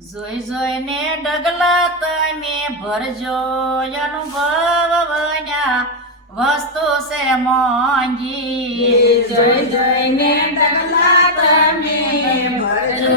જોઈ જોઈને ડગલા તમે ભરજો, અનુભવ વન્યા વસ્તુ છે મોંઘી. જોઈ જોઈને ડગલા તમે ભરજો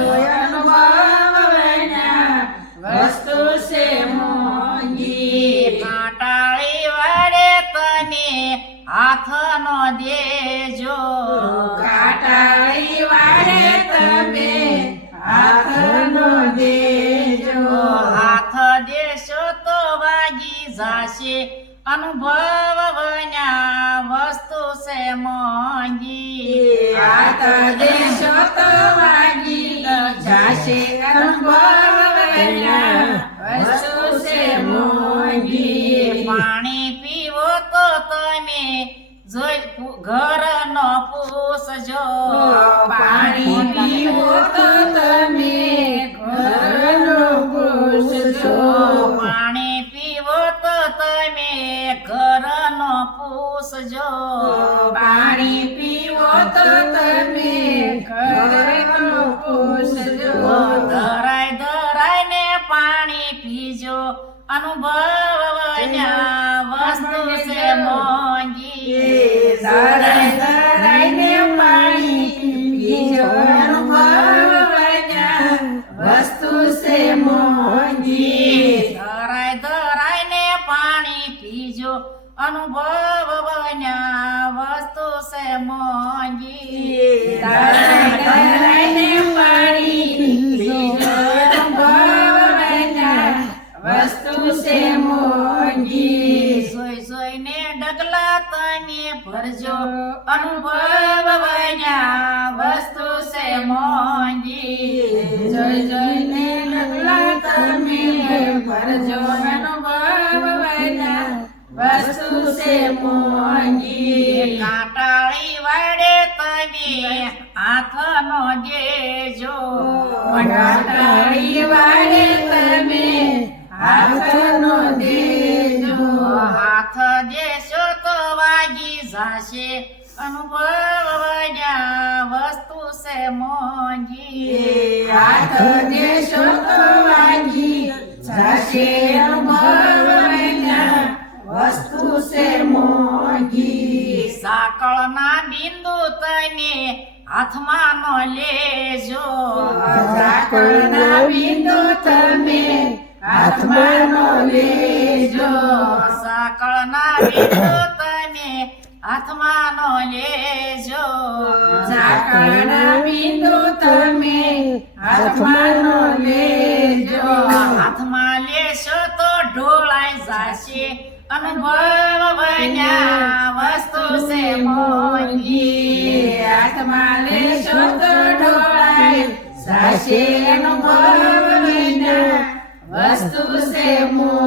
જાશે. અનુભવ વન્યા વસ્તુ છે મોંઘી. હાથ દેશ તો વાગી જાશે અનુભવ વન્યા. વસ્તુ છે મોંઘી. પાણી પીવો તો તમે ઘર નો પૂછજો. પાણી પીવો તો તમે ઘરનું પૂછજો. પૂછજો તમે અનુભવ બન્યા વસ્તુ છે મોંઘી. જોઈ જોઈને લગલા તમે ભરજો અનુભવ વન્યા. વસ્તુ છે મોંઘી. કાટાળી વડે તમે હાથ નો દેજો. કાટાળી વડે તમે હાથનો દેજો. જાશે અનુભવ વસ્તુ છે મોંઘી. હાથ દે શોકવાજી જશે અનુભવ. વસ્તુ છે મોંઘી. સાકળ ના બિંદુ તને હાથમાં નો લેજો. ઝાકળના બિંદુ તમે હાથમાં નો લેજો. સાકળ ના બિંદુ હાથમાં નો લેજો ઝાકળના બિંદુ તમે હાથમાં નો લેજો હાથમાં લેશો તો ઢોળાઈ જાશે. અનુભવ બન્યા વસ્તુ છે મોંઘી. હાથમાં લેશો તો ઢોળાઈ સાશે અનુભવ વિના વસ્તુ છે મોંઘી.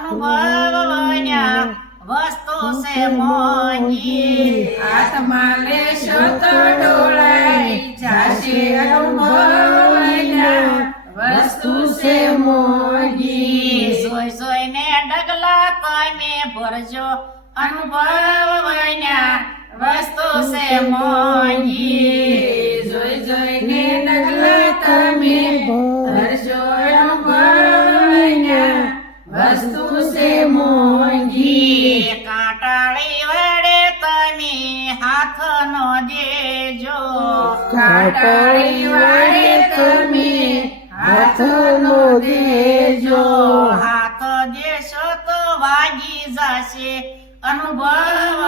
અનુભવ બન્યા વસ્તુ છે મોની આત્મા લે શત ઢોળાય જાશે અનુભવ વિના વસ્તુ છે સોય સોય ને ડગલા તમે ભરજો અનુભવ વસ્તુ છે મોંઘી કાટાળી વાળે તમે હાથનો દેજો હાથ દેશો તો વાગી જશે અનુભવ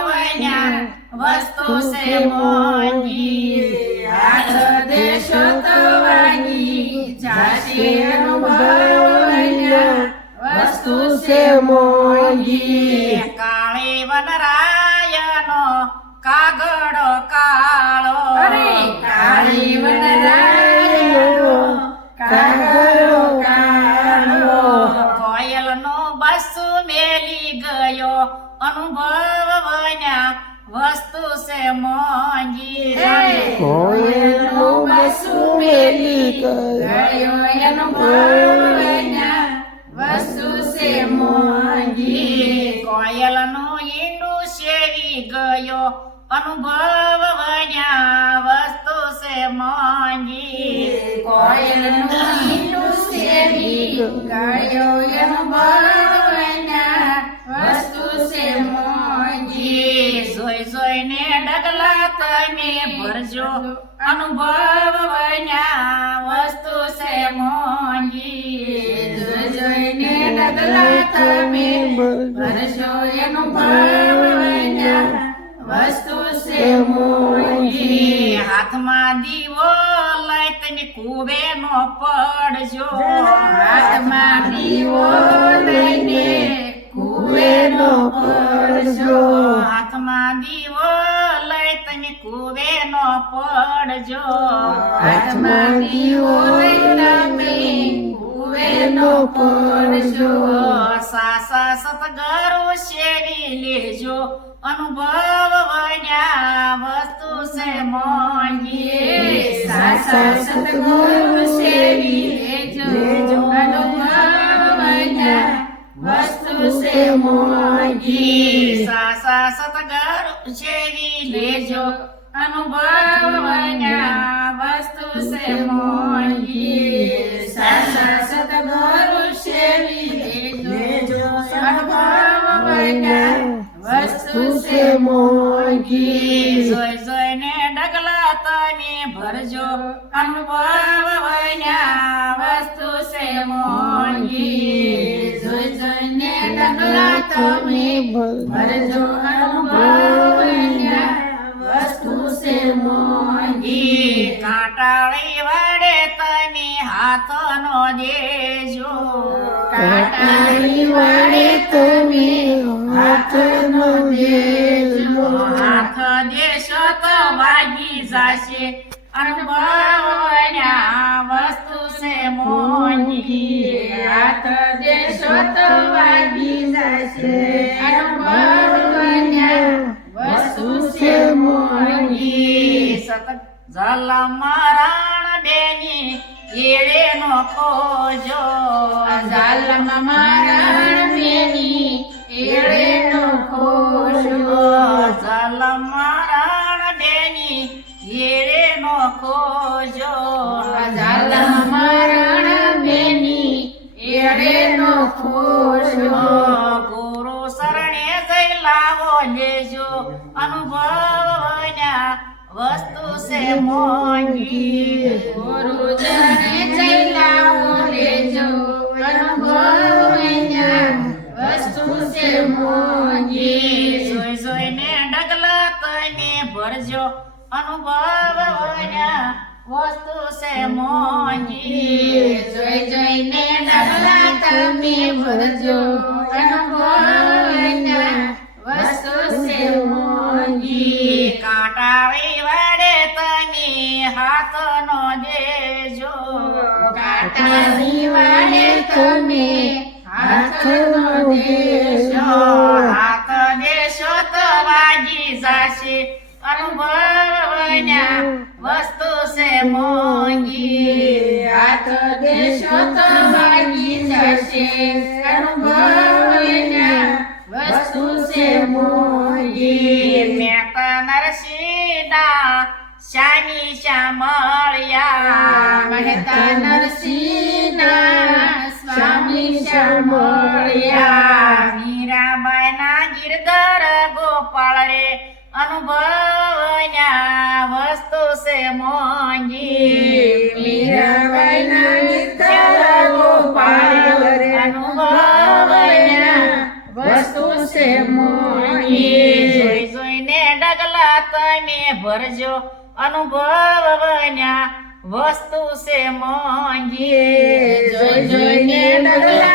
બન્યા વસ્તુ છે મોંઘી હાથ દેશો તો વાગી જાશે અનુભવના વસ્તુ છે મોંઘી કાળે વનરાયનો કાગડો કોયલનો બસુ મેલી ગયો અનુભવના વસ્તુ છે મોંઘી કોયલનો ઈંડું સેવી ગયો અનુભવ મોંઘી કોયલનું મીઠું સેવી ગાયો વસ્તુ છે મોંઘી જોઈ જોઈને ડગલા તમે ભરજો અનુભવ બન્યા વસ્તુ છે મોંઘી જોઈ જોઈને ડગલા તમે ભરશો એનું ભરવાના વસ્તુ છે મોંઘી હાથમાં દીવો લઈ તમે કુવે નો પડજો. હાથમાં દીવો લઈને કુવેનો પડજો. હાથમાં દીવો કુવે નો પડજો. હાથમાં દીવો લઈને તમે કુવેનો પડજો. સાસા સતગરુ શેરી લેજો. અનુભવ બન્યા વસ્તુ સે મોંઘી સાસા સતગુરુ શેરી લેજો. અનુભવના વસ્તુ સે મોંઘી. સાસા સતગરુ સેવી લેજો અનુભવન્યા વસ્તુ છે મોહી. સાસા સતગુરુ સેવી લેજો. અનુભવના વસ્તુ છે મોહી. જોઈ જોઈને ડગલા તમે ભરજો. અનુભવન્યા વસ્તુ છે મોહી. જોઈ જોઈને ડગલા તમે ભરજો. વસ્તુ છે મોંઘી કાંટાળી વડે તમે હાથનો દેજો કાટાળી વડે સત જલ મરણ બેની એળે નો ખોજો અજાલમાં મારા મેની એળેનો ખોશો જલ મરણ બેની એળે નો ખોજો અજાલમાં મારા મેની એળેનો ખોશો ગુરુ શરણે જઈ લાવો લેજો. અનુભવના વસ્તુ છે મોંઘી ગુરુજને ચૈલાઓ લેજો અનુભવના વસ્તુ છે મોંઘી જોઈ જોઈને ડગલા તમે ભરજો અનુભવના વસ્તુ છે મોંઘી જોઈ જોઈને ડગલા તમે ભરજો વાળે તમે હાથ દેશો હાથ દેશો તો વાગી જશે. અનુભવના વસ્તુ છે મોંઘી. હાથ દેશો તો વાગી જશે. અનુભવના વસ્તુ છે મોંઘી. મેતા નરસિંહના શ્યામી શ્યામળિયા. મહેતા નરસિંહના શામળિયા મીરાબાઈના ગીરધર ગોપાલ રે અનુભવના વસ્તુ છે મોંગી મીરાબાઈના ગીરધર ગોપાલ રે અનુભવના વસ્તુ છે મોંગી જોઈ જોઈને ડગલા તમે ભરજો અનુભવના વસ્તુ છે મોંઘી જોઈ જોઈને ડગલા